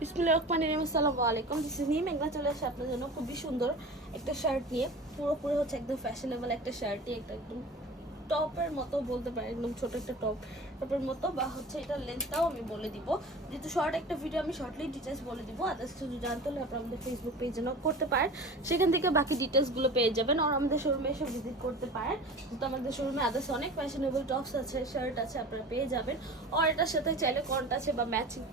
বিসমিল্লাহির রহমানির রহিম। আসসালামু আলাইকুম। দিস ইজ নিম। এগুলো চলে আসে আপনার জন্য খুবই সুন্দর একটা শার্ট নিয়ে, পুরোপুরি হচ্ছে একদম ফ্যাশনেবল একটা শার্ট নিয়ে, একটা একদম টপের মতো বলতে পারেন, একদম ছোট একটা টপের মতো, বা হচ্ছে এটা লেন্থটাও আমি বলে দিব, যেহেতু শর্ট একটা ভিডিও আমি শর্টলি ডিটেলস বলে দিব। আদার্স কিছু জানতে হলে আপনারা আমাদের ফেসবুক পেজে নক করতে পারেন, সেখান থেকে বাকি ডিটেলসগুলো পেয়ে যাবেন। আর আমাদের শোরুমে এসে ভিজিট করতে পারেন, যেহেতু আমাদের শোরুমে আদার্স অনেক ফ্যাশনেবল টপস আছে, শার্ট আছে, আপনারা পেয়ে যাবেন। আর এটার সাথে চাইলে কন্ট আছে বা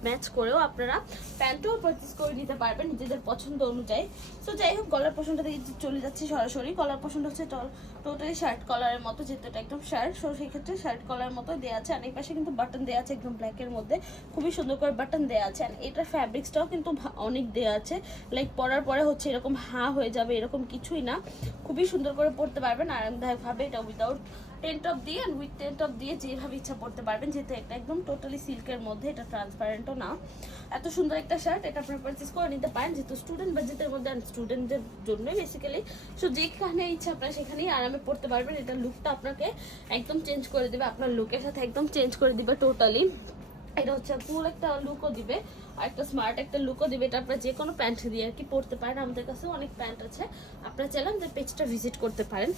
ম্যাচ করেও আপনারা প্যান্টও পারচেস করে নিতে পারবেন নিজেদের পছন্দ অনুযায়ী। সো যাই হোক, গলার পোর্শনটা থেকে চলে যাচ্ছি সরাসরি। গলার পোর্শনটা হচ্ছে টোটালি শার্ট কলারের মতো, যেহেতু এটা একদম শার্ট, সো সেই ক্ষেত্রে শার্ট কলারের মতো দেওয়া আছে। আর এই পাশে কিন্তু বাটন দেওয়া আছে একদম ব্ল্যাকের মধ্যে, খুবই সুন্দর করে বাটন দেওয়া আছে। আর এটার ফ্যাব্রিক্সটাও কিন্তু অনেক দেওয়া আছে, লাইক পরার পরে হচ্ছে এরকম হয়ে যাবে এরকম কিছুই না, খুবই সুন্দর করে পরতে পারবেন আরামদায়কভাবে। এটা উইদাউট টেন্ট অফ দিয়ে উইথ টেন্ট অফ দিয়ে যেভাবে ইচ্ছা পড়তে পারবেন, যেহেতু এটা একদম টোটালি সিল্কের মধ্যে, এটা ট্রান্সপারেন্টও না। এত সুন্দর একটা শার্ট, এটা আপনারা পারচেস করে নিতে পারেন, যেহেতু স্টুডেন্ট বাজেটের মধ্যে, স্টুডেন্টদের জন্য বেসিক্যালি। সো যেখানে ইচ্ছা আপনারা সেখানেই আরামে পড়তে পারবেন। এটা লুকটা আপনাকে একদম চেঞ্জ করে দেবে, আপনার লুকের সাথে একদম চেঞ্জ করে দিবে টোটালি। এটা হচ্ছে কুল একটা লুকও দিবে আর একটা স্মার্ট একটা লুকও দিবে। এটা আপনারা যে কোনো প্যান্ট দিয়ে আর কি পরতে পারেন। আমাদের কাছেও অনেক প্যান্ট আছে, আপনারা চাইলে আমাদের পেজটা ভিজিট করতে পারেন।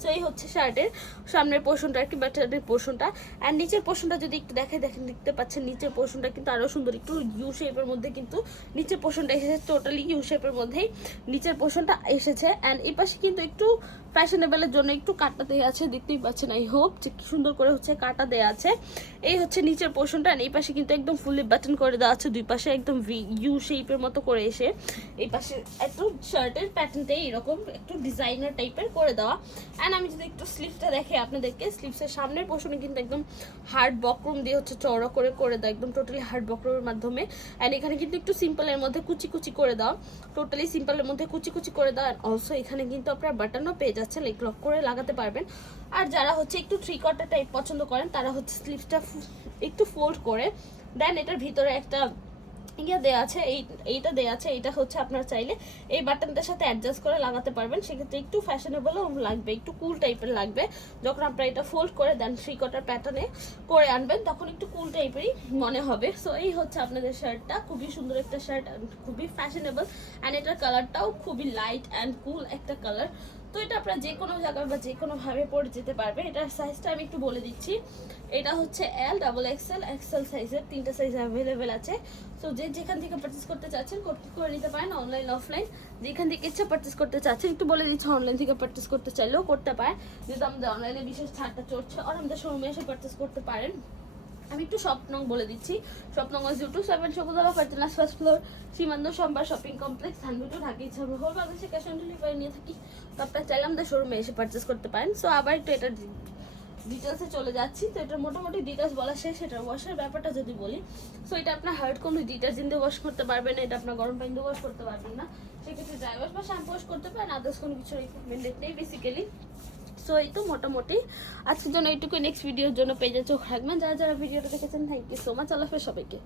সো এই হচ্ছে শার্টের সামনের পোর্শনটা আর কি, ব্যাটারের পোর্শনটা। আর নিচের পোর্শনটা যদি একটু দেখেন, দেখতে পাচ্ছেন নিচের পোর্শনটা কিন্তু আরও সুন্দর, একটু ইউ শেপের মধ্যে কিন্তু নিচের পোর্শনটা এসেছে, টোটালি ইউ শেপের মধ্যেই নিচের পোর্শনটা এসেছে। অ্যান্ড এই পাশে কিন্তু একটু ফ্যাশনেবলের জন্য একটু কাটা দেওয়া আছে, দেখতেই পাচ্ছেন। আই হোপ যে কি সুন্দর করে হচ্ছে কাটা দেওয়া আছে। এই হচ্ছে নিচের পোর্শনটা। এই পাশে কিন্তু একদম ফুলি বাটন করে দেওয়া আছে, দুই পাশে একদম ইউ শেপের মতো করে এসে এই পাশে একটু শার্টের প্যাটার্নটাই এরকম একটু ডিজাইনার টাইপের করে দেওয়া। অ্যান্ড আমি যদি একটু স্লিভসটা দেখে আপনাদেরকে, স্লিভসের সামনের পোর্শনে কিন্তু একদম হার্ড বক্রম দিয়ে হচ্ছে চওড়া করে দেওয়া, একদম টোটালি হার্ড বক্রমের মাধ্যমে। অ্যান্ড এখানে কিন্তু একটু সিম্পলের মধ্যে কুচি করে দেওয়া, টোটালি সিম্পলের মধ্যে কুচি করে দেওয়া। অ্যান্ড অলসো এখানে কিন্তু আপনার বাটনও পেয়ে যাচ্ছে, লাইক লক করে লাগাতে পারবেন। আর যারা হচ্ছে একটু থ্রি কোয়ার্টার টাইপ পছন্দ করেন, তারা হচ্ছে স্লিভসটা একটু ফোল্ড করে দেন এটার ভিতরে একটা দেওয়া আছে, এইটা দেওয়া আছে। এইটা হচ্ছে আপনারা চাইলে এই বাটনটার সাথে অ্যাডজাস্ট করে লাগাতে পারবেন, সেক্ষেত্রে একটু ফ্যাশনেবলও লাগবে, একটু কুল টাইপের লাগবে। যখন আপনারা এটা ফোল্ড করে দেন থ্রি কোয়ার্টার প্যাটার্নে করে আনবেন, তখন একটু কুল টাইপেরই মনে হবে। সো এই হচ্ছে আপনাদের শার্টটা, খুবই সুন্দর একটা শার্ট, খুবই ফ্যাশনেবল। অ্যান্ড এটার কালারটাও খুবই লাইট অ্যান্ড কুল একটা কালার। তো এটা আপনারা যে কোনো জায়গায় বা যে কোনোভাবে পরে যেতে পারবে। এটার সাইজটা আমি একটু বলে দিচ্ছি, এটা হচ্ছে এল, ডাবল এক্সেল, এক্সেল সাইজের, তিনটা সাইজ অ্যাভেলেবেল আছে। সো যেখান থেকে পারচেস করতে চাচ্ছেন করে নিতে পারেন, অনলাইন অফলাইন যেখান থেকে ইচ্ছা পারচেস করতে চাচ্ছেন। একটু বলে দিচ্ছি, অনলাইন থেকে পারচেস করতে চাইলেও করতে পারেন, যেহেতু আমাদের অনলাইনে বিশেষ ছাড়টা চলছে। আর আমাদের শোরুমে এসে পারচেস করতে পারেন। আমি একটু শপ নং বলে দিচ্ছি, শপ নং 027 সবুজলা ফার্টিনাস ফার্স্ট ফ্লোর, সীমান্ত সম্বার শপিং কমপ্লেক্স, ধানবিটু, ঢাকা। ইচ্ছা হোল বাংলাদেশে ক্যাশ অন ডেলিভারি নিয়ে থাকি, তো আপনারা চাইলে আমাদের শোরুমে এসে পারচেস করতে পারেন। সো আবার একটু এটার ডিটেলসে চলে যাচ্ছি। তো এটার মোটামুটি ডিটেলস বলা শেষ। এটার ওয়াশের ব্যাপারটা যদি বলি, সো এটা আপনার হার্ড কোনো ডিটারজেন্ট দিয়ে ওয়াশ করতে পারবেন না, এটা আপনার গরম পানি দিয়ে ওয়াশ করতে পারবেন না, সেক্ষেত্রে ড্রাই ওয়াশ বা শ্যাম্পু ওয়াশ করতে পারেন, আদার্স কোনো কিছু রিকমেন্ডেড নেই বেসিক্যালি। সো এই তো মোটামুটি আজকের জন্য এইটুকু। নেক্সট ভিডিওর জন্য পেজে চোখ রাখবেন। যারা ভিডিওটা দেখেছেন, থ্যাংক ইউ সো মাচ। আল্লাহ হাফেজ সবাইকে।